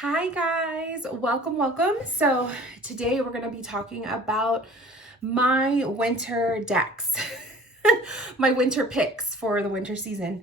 Hi guys, welcome. So today we're going to be talking about my winter decks, my winter picks for the winter season.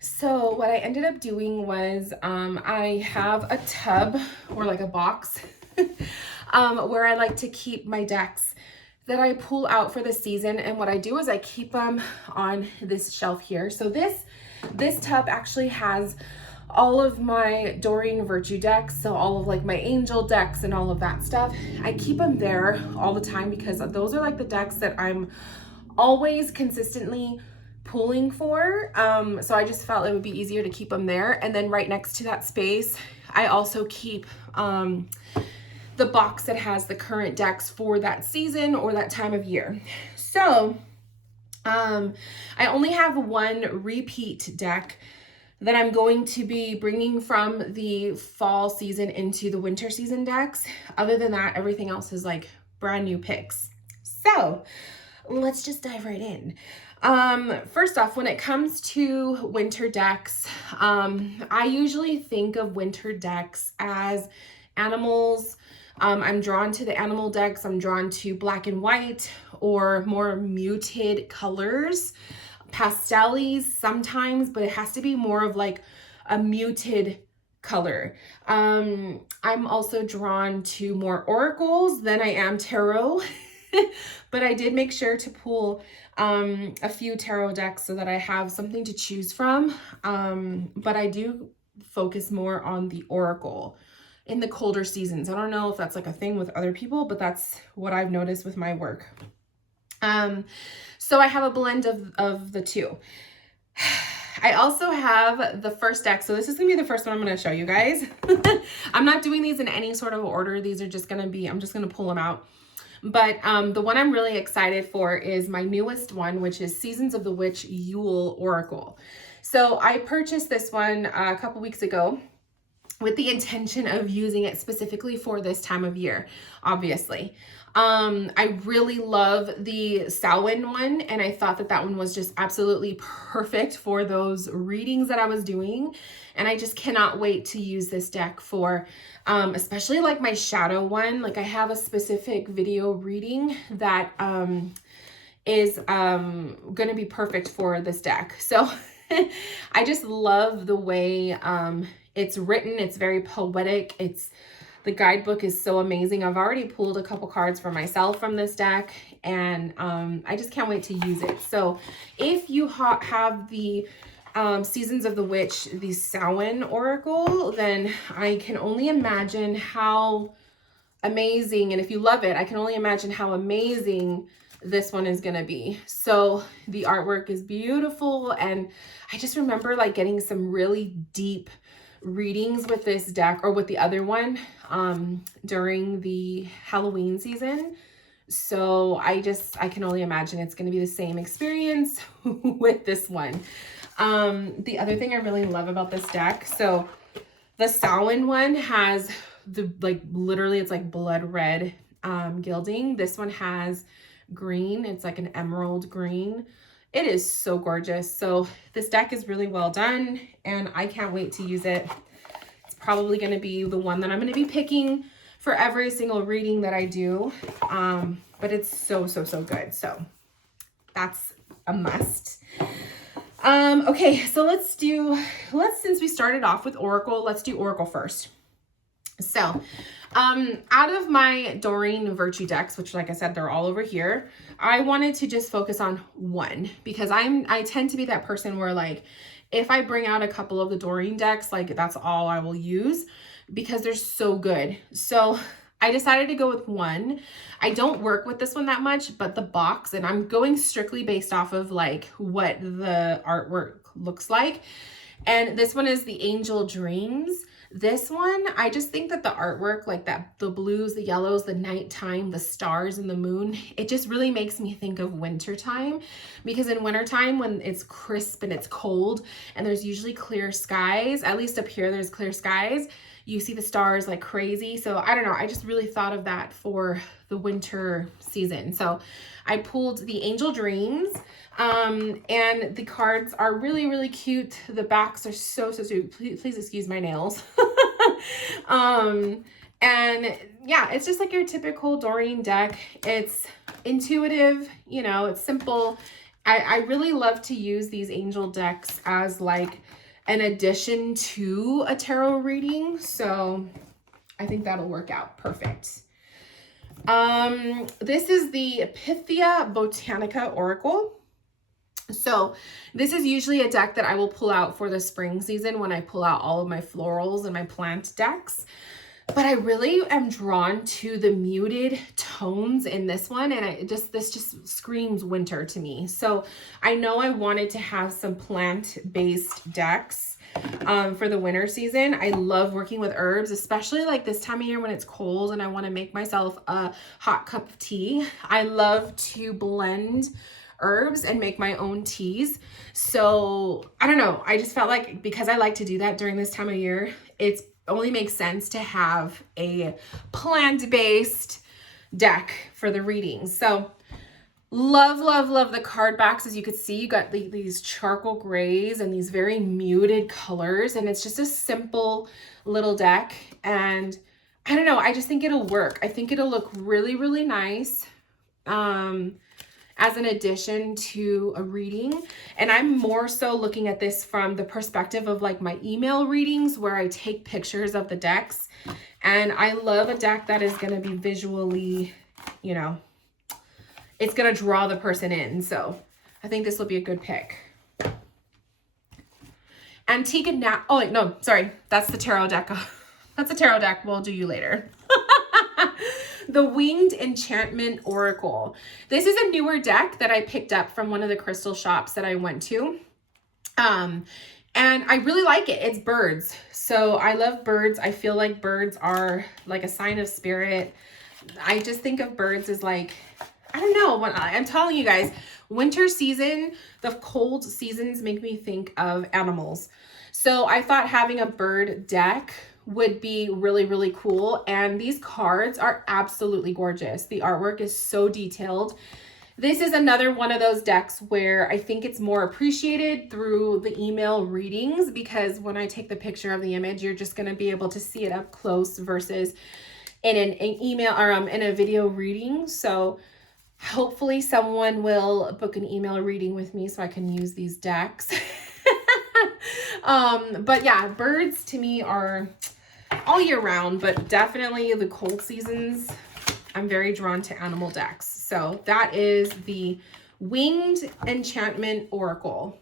So what I ended up doing was I have a tub or like a box where I like to keep my decks that I pull out for the season. And what I do is I keep them on this shelf here. So this tub actually has all of my Doreen Virtue decks, so all of like my angel decks and all of that stuff. I keep them there all the time because those are like the decks that I'm always consistently pulling for. So I just felt it would be easier to keep them there. And then right next to that space, I also keep the box that has the current decks for that season or that time of year. So I only have one repeat deck that I'm going to be bringing from the fall season into the winter season decks. Other than that, everything else is like brand new picks. So let's just dive right in. First off, when it comes to winter decks, I usually think of winter decks as animals. I'm drawn to the animal decks. I'm drawn to black and white or more muted colors. Pastellies sometimes, but it has to be more of like a muted color. I'm also drawn to more oracles than I am tarot, but I did make sure to pull a few tarot decks so that I have something to choose from. But I do focus more on the oracle in the colder seasons. I don't know if that's like a thing with other people, but that's what I've noticed with my work. So I have a blend of the two. I also have the first deck. So this is gonna be the first one I'm gonna show you guys. I'm not doing these in any sort of order. These are just gonna be, I'm just gonna pull them out. But the one I'm really excited for is my newest one, which is Seasons of the Witch Yule Oracle. So I purchased this one a couple weeks ago with the intention of using it specifically for this time of year, obviously. I really love the Samhain one, and I thought that that one was just absolutely perfect for those readings that I was doing. And I just cannot wait to use this deck for, especially like my shadow one. Like I have a specific video reading that is gonna be perfect for this deck. So I just love the way it's written. It's very poetic. The guidebook is so amazing. I've already pulled a couple cards for myself from this deck, and I just can't wait to use it. So if you have the Seasons of the Witch, the Samhain Oracle, then I can only imagine how amazing, and if you love it, I can only imagine how amazing this one is gonna be. So the artwork is beautiful, and I just remember like getting some really deep readings with this deck, or with the other one, during the Halloween season. So I can only imagine it's going to be the same experience with this one. The other thing I really love about this deck, so the Samhain one has the like literally it's like blood red gilding. This one has green. It's like an emerald green. It is so gorgeous. So this deck is really well done, and I can't wait to use it. It's probably going to be the one that I'm going to be picking for every single reading that I do. But it's so good. So that's a must. Okay, so since we started off with Oracle, let's do Oracle first. So out of my Doreen Virtue decks, which like I said, they're all over here, I wanted to just focus on one because I tend to be that person where like, if I bring out a couple of the Doreen decks, like that's all I will use because they're so good. So I decided to go with one. I don't work with this one that much, but the box, and I'm going strictly based off of like what the artwork looks like. And this one is the Angel Dreams. This one, I just think that the artwork, like that, the blues, the yellows, the nighttime, the stars and the moon, it just really makes me think of wintertime, because in wintertime when it's crisp and it's cold and there's usually clear skies, at least up here there's clear skies, you see the stars like crazy. So I don't know, I just really thought of that for the winter season. So I pulled the Angel Dreams, and the cards are really cute. The backs are so sweet. Please excuse my nails. And yeah, it's just like your typical Doreen deck. It's intuitive, you know, it's simple. I really love to use these angel decks as like an addition to a tarot reading. So I think that'll work out perfect. This is the Pythia Botanica Oracle. So this is usually a deck that I will pull out for the spring season when I pull out all of my florals and my plant decks. But I really am drawn to the muted tones in this one, and this just screams winter to me. So I know I wanted to have some plant-based decks for the winter season. I love working with herbs, especially like this time of year when it's cold and I want to make myself a hot cup of tea. I love to blend herbs and make my own teas. So I don't know, I just felt like because I like to do that during this time of year, it's only makes sense to have a plant-based deck for the readings. So love, love, love the card backs. As you could see, you got these charcoal grays and these very muted colors, and it's just a simple little deck. And I don't know, I just think it'll work. I think it'll look really, really nice as an addition to a reading. And I'm more so looking at this from the perspective of like my email readings where I take pictures of the decks. And I love a deck that is going to be visually, you know, it's going to draw the person in. So I think this will be a good pick. Antique and oh wait, no, sorry. That's the tarot deck. That's a tarot deck. We'll do you later. The Winged Enchantment Oracle. This is a newer deck that I picked up from one of the crystal shops that I went to. And I really like it. It's birds. So I love birds. I feel like birds are like a sign of spirit. I just think of birds as like, I don't know, when I'm telling you guys, winter season, the cold seasons make me think of animals. So I thought having a bird deck would be really, really cool. And these cards are absolutely gorgeous. The artwork is so detailed. This is another one of those decks where I think it's more appreciated through the email readings, because when I take the picture of the image, you're just going to be able to see it up close versus in an email or in a video reading. So hopefully someone will book an email reading with me so I can use these decks. But yeah, birds to me are all year round, but definitely the cold seasons, I'm very drawn to animal decks. So that is the Winged Enchantment Oracle.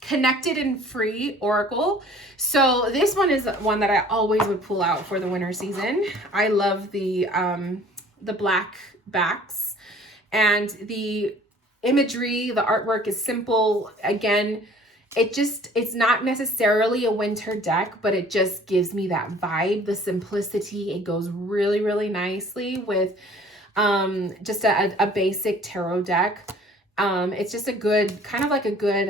Connected and Free Oracle. So this one is one that I always would pull out for the winter season. I love the black backs and the imagery. The artwork is simple. Again, it's not necessarily a winter deck, but it just gives me that vibe, the simplicity. It goes really, really nicely with just a basic tarot deck. It's just a good, kind of like a good,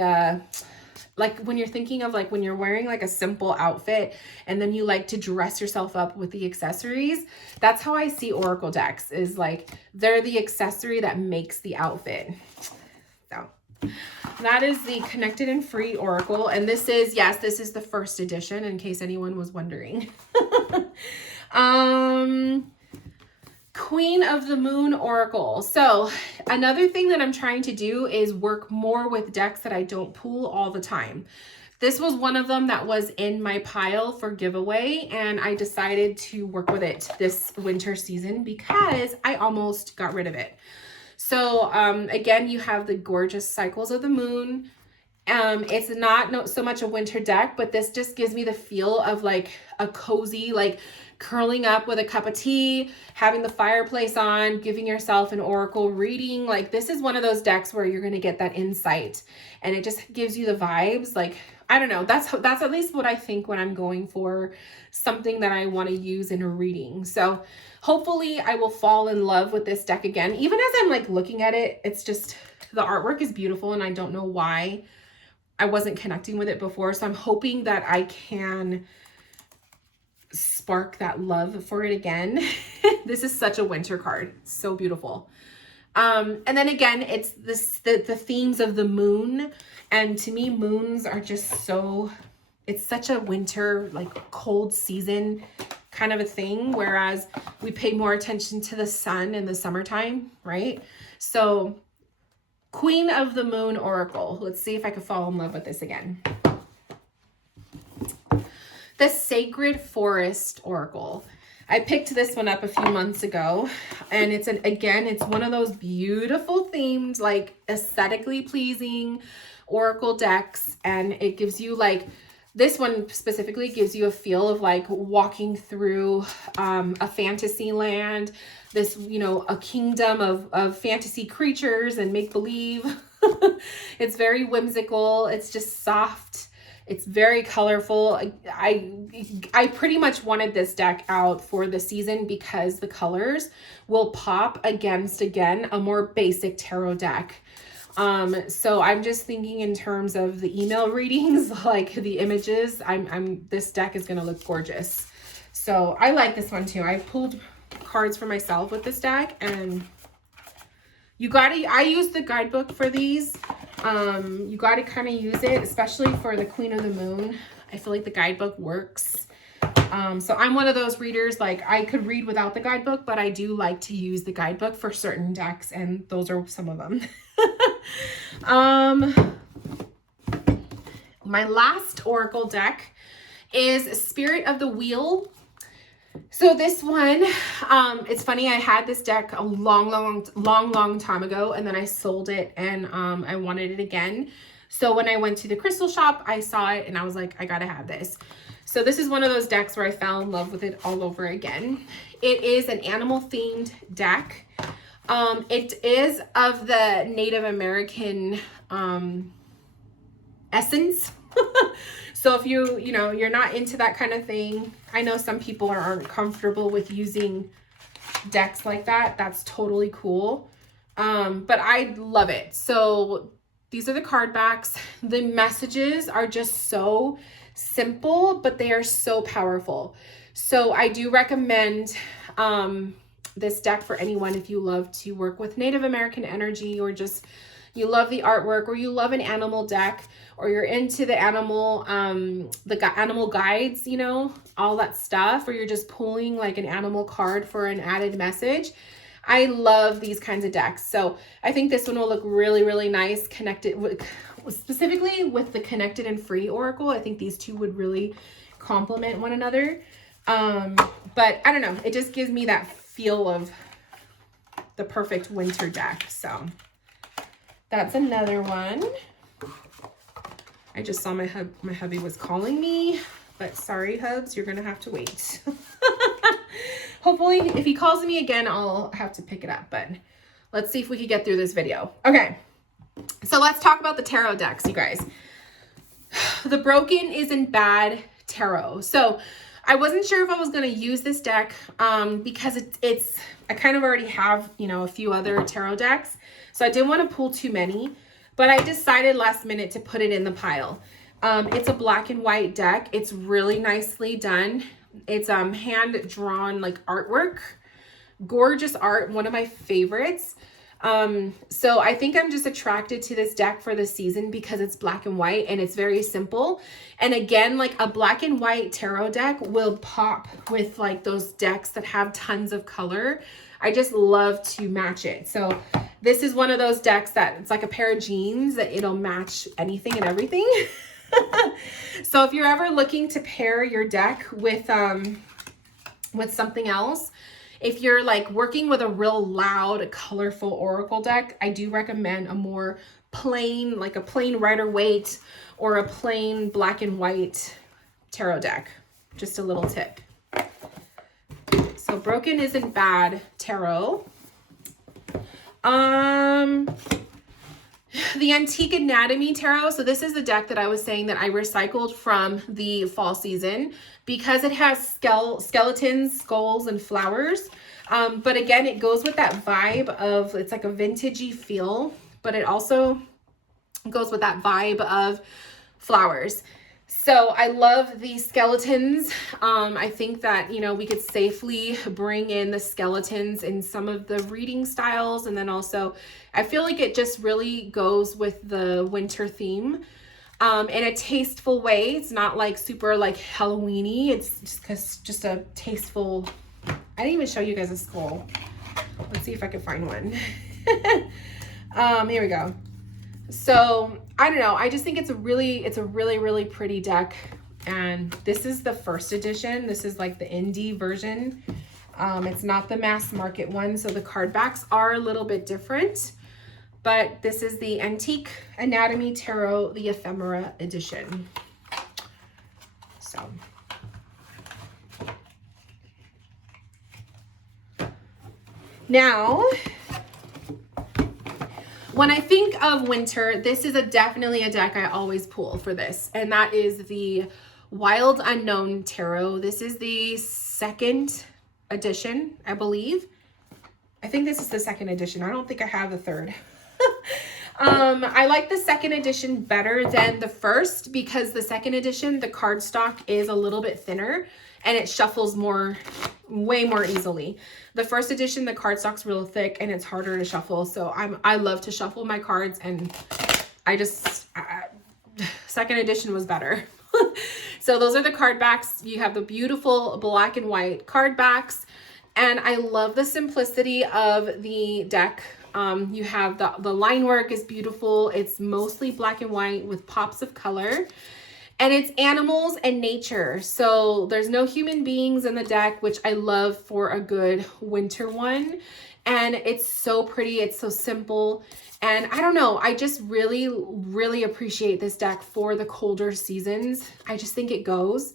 like when you're thinking of like when you're wearing like a simple outfit and then you like to dress yourself up with the accessories. That's how I see Oracle decks, is like they're the accessory that makes the outfit. So that is the Connected and Free Oracle. And this is, yes, this is the first edition in case anyone was wondering. Queen of the Moon Oracle. So another thing that I'm trying to do is work more with decks that I don't pull all the time. This was one of them that was in my pile for giveaway, and I decided to work with it this winter season because I almost got rid of it. So again, you have the gorgeous Cycles of the Moon. It's not so much a winter deck, but this just gives me the feel of like a cozy, like curling up with a cup of tea, having the fireplace on, giving yourself an oracle reading. Like this is one of those decks where you're going to get that insight, and it just gives you the vibes. Like, I don't know, that's at least what I think when I'm going for something that I want to use in a reading. So hopefully I will fall in love with this deck again. Even as I'm like looking at it, it's just, the artwork is beautiful, and I don't know why I wasn't connecting with it before. So I'm hoping that I can spark that love for it again. This is such a winter card. So beautiful. And then again, it's the themes of the moon. And to me, moons are just so, it's such a winter, like cold season kind of a thing. Whereas we pay more attention to the sun in the summertime, right? So Queen of the Moon Oracle. Let's see if I can fall in love with this again. The Sacred Forest Oracle. I picked this one up a few months ago, and it's it's one of those beautiful themed, like aesthetically pleasing oracle decks, and it gives you like, this one specifically gives you a feel of like walking through a fantasy land, this, you know, a kingdom of fantasy creatures and make-believe. It's very whimsical. It's just soft. It's very colorful. I pretty much wanted this deck out for the season because the colors will pop against, again, a more basic tarot deck. So I'm just thinking in terms of the email readings, like the images, this deck is going to look gorgeous. So I like this one too. I pulled cards for myself with this deck, and I use the guidebook for these. You got to kind of use it, especially for the Queen of the Moon. I feel like the guidebook works. So I'm one of those readers, like I could read without the guidebook, but I do like to use the guidebook for certain decks, and those are some of them. My last oracle deck is Spirit of the Wheel. So this one, it's funny, I had this deck a long time ago, and then I sold it, and I wanted it again. So when I went to the crystal shop, I saw it and I was like, I gotta have this. So this is one of those decks where I fell in love with it all over again. It is an animal themed deck. It is of the Native American essence. So if you're not into that kind of thing, I know some people aren't comfortable with using decks like that. That's totally cool. But I love it. So these are the card backs. The messages are just so simple, but they are so powerful. So I do recommend this deck for anyone if you love to work with Native American energy, or just you love the artwork, or you love an animal deck, or you're into the animal animal guides, you know, all that stuff, or you're just pulling like an animal card for an added message. I love these kinds of decks. So I think this one will look really, really nice connected with, specifically with the Connected and Free Oracle. I think these two would really complement one another. But I don't know, it just gives me that feel of the perfect winter deck. So that's another one. I just saw my hubby was calling me, but sorry, hubs, you're gonna have to wait. Hopefully, if he calls me again, I'll have to pick it up, but let's see if we can get through this video. Okay, so let's talk about the tarot decks, you guys. The Broken Isn't Bad Tarot. So I wasn't sure if I was going to use this deck because I kind of already have, you know, a few other tarot decks. So I didn't want to pull too many, but I decided last minute to put it in the pile. It's a black and white deck. It's really nicely done. It's hand drawn like artwork, gorgeous art, one of my favorites. So I think I'm just attracted to this deck for the season because it's black and white and it's very simple. And again, like a black and white tarot deck will pop with like those decks that have tons of color. I just love to match it. So this is one of those decks that it's like a pair of jeans that it'll match anything and everything. So if you're ever looking to pair your deck with something else, if you're like working with a real loud, colorful oracle deck, I do recommend a more plain, like a plain Rider-Waite or a plain black and white tarot deck. Just a little tip. So Broken Isn't Bad Tarot. The Antique Anatomy Tarot. So this is the deck that I was saying that I recycled from the fall season because it has skeletons, skulls, and flowers. But again, it goes with that vibe of, it's like a vintagey feel, but it also goes with that vibe of flowers. So I love these skeletons. I think that, you know, we could safely bring in the skeletons in some of the reading styles. And then also, I feel like it just really goes with the winter theme in a tasteful way. It's not like super like Halloween-y. It's just a tasteful, I didn't even show you guys a skull. Let's see if I can find one. Here we go. So I don't know. I just think it's a really pretty deck. And this is the first edition. This is like the indie version. It's not the mass market one. So the card backs are a little bit different, but this is the Antique Anatomy Tarot, the Ephemera edition. So now, when I think of winter, this is definitely a deck I always pull for this, and that is the Wild Unknown Tarot. This is the second edition, I believe. I think this is the second edition. I don't think I have the third. I like the second edition better than the first because the second edition, the cardstock is a little bit thinner and it shuffles way more easily. The first edition, the cardstock's real thick and it's harder to shuffle. So I love to shuffle my cards, and second edition was better. So those are the card backs. You have the beautiful black and white card backs, and I love the simplicity of the deck. You have the line work is beautiful. It's mostly black and white with pops of color. And it's animals and nature. So there's no human beings in the deck, which I love for a good winter one. And it's so pretty. It's so simple. And I don't know, I just really appreciate this deck for the colder seasons. I just think it goes.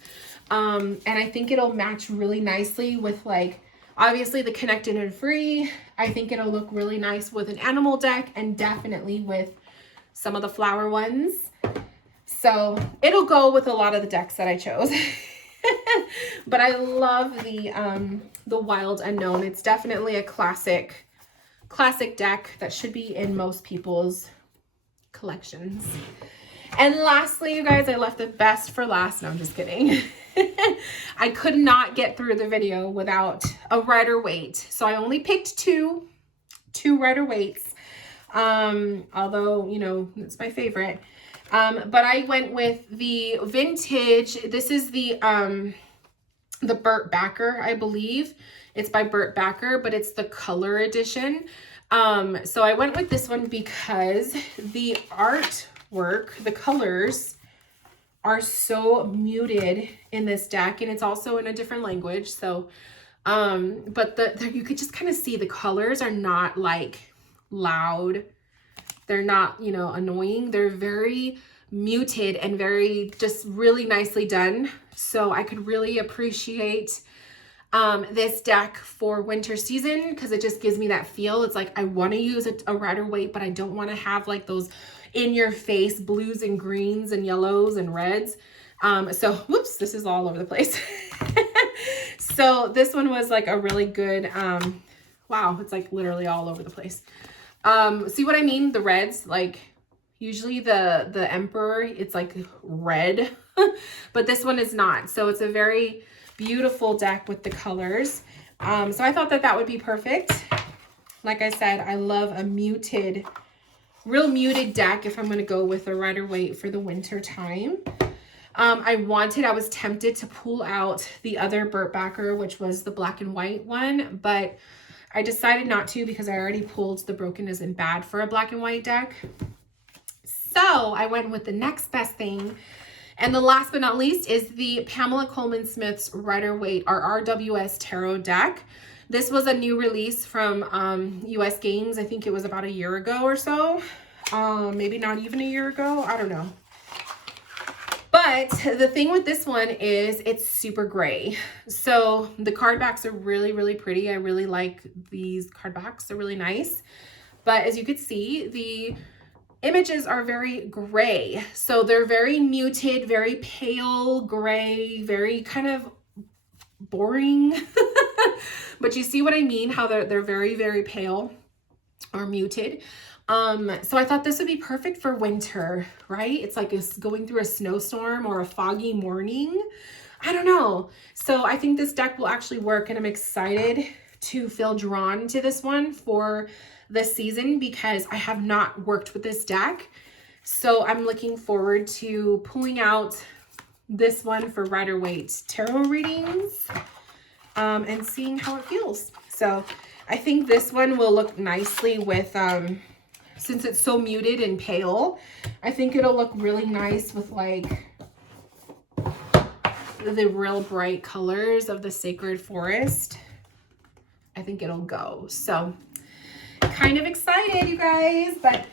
And I think it'll match really nicely with, like, obviously the Connected and Free. I think it'll look really nice with an animal deck and definitely with some of the flower ones. So it'll go with a lot of the decks that I chose. But I love the Wild Unknown. It's definitely a classic deck that should be in most people's collections. And lastly, you guys, I left the best for last. No, I'm just kidding. I could not get through the video without a Rider-Waite. So I only picked two Rider-Waites. Although, you know, it's my favorite. But I went with the vintage. This is the Bert Bakker, I believe. It's by Bert Bakker, but it's the color edition. So I went with this one because the artwork, the colors are so muted in this deck, and it's also in a different language. So, but you could just kind of see the colors are not like loud. They're not, you know, annoying. They're very muted and very just really nicely done. So I could really appreciate this deck for winter season because it just gives me that feel. It's like I want to use a Rider-Waite, but I don't want to have like those in your face blues and greens and yellows and reds. So whoops, this is all over the place. So this one was like a really good, wow, it's like literally all over the place. See what I mean? The reds, like usually the Emperor, it's like red, but this one is not. So it's a very beautiful deck with the colors. So I thought that would be perfect. Like I said, I love a real muted deck if I'm going to go with a Rider-Waite for the winter time. I was tempted to pull out the other Bert Bakker, which was the black and white one, but I decided not to because I already pulled the Broken Isn't Bad for a black and white deck. So I went with the next best thing. And the last but not least is the Pamela Coleman Smith's Rider-Waite, our RWS Tarot deck. This was a new release from US Games. I think it was about a year ago or so. Maybe not even a year ago. I don't know. But the thing with this one is it's super gray. So the card backs are really pretty. I really like these card backs. They're really nice. But as you could see, the images are very gray. So they're very muted, very pale gray, very kind of boring. But you see what I mean? How they're very pale or muted. So I thought this would be perfect for winter, right? It's like it's going through a snowstorm or a foggy morning. I don't know. So I think this deck will actually work, and I'm excited to feel drawn to this one for this season because I have not worked with this deck. So I'm looking forward to pulling out this one for Rider-Waite tarot readings and seeing how it feels. So I think this one will look nicely with, since it's so muted and pale, I think it'll look really nice with like the real bright colors of the Sacred Forest. I think it'll go. So kind of excited, you guys, but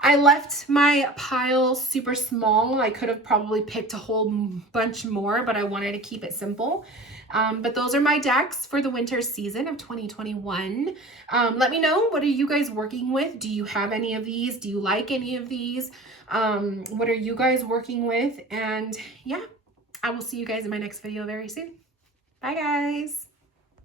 I left my pile super small. I could have probably picked a whole bunch more, but I wanted to keep it simple. But those are my decks for the winter season of 2021. Let me know, what are you guys working with? Do you have any of these? Do you like any of these? What are you guys working with? And yeah, I will see you guys in my next video very soon. Bye, guys.